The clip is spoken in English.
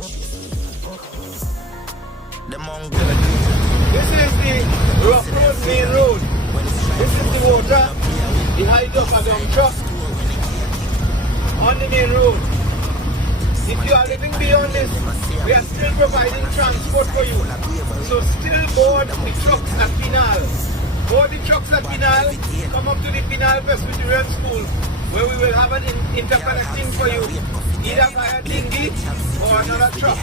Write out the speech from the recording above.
This is the Rock Road main road. This is the water, the hydro truck on the main road. If you are living beyond this, we are still providing transport for you. So still board the trucks at Penal. Board the trucks at Penal, come up to the Penal Presbyterian School, where we will have an interconnecting for you, either via dingy or another truck.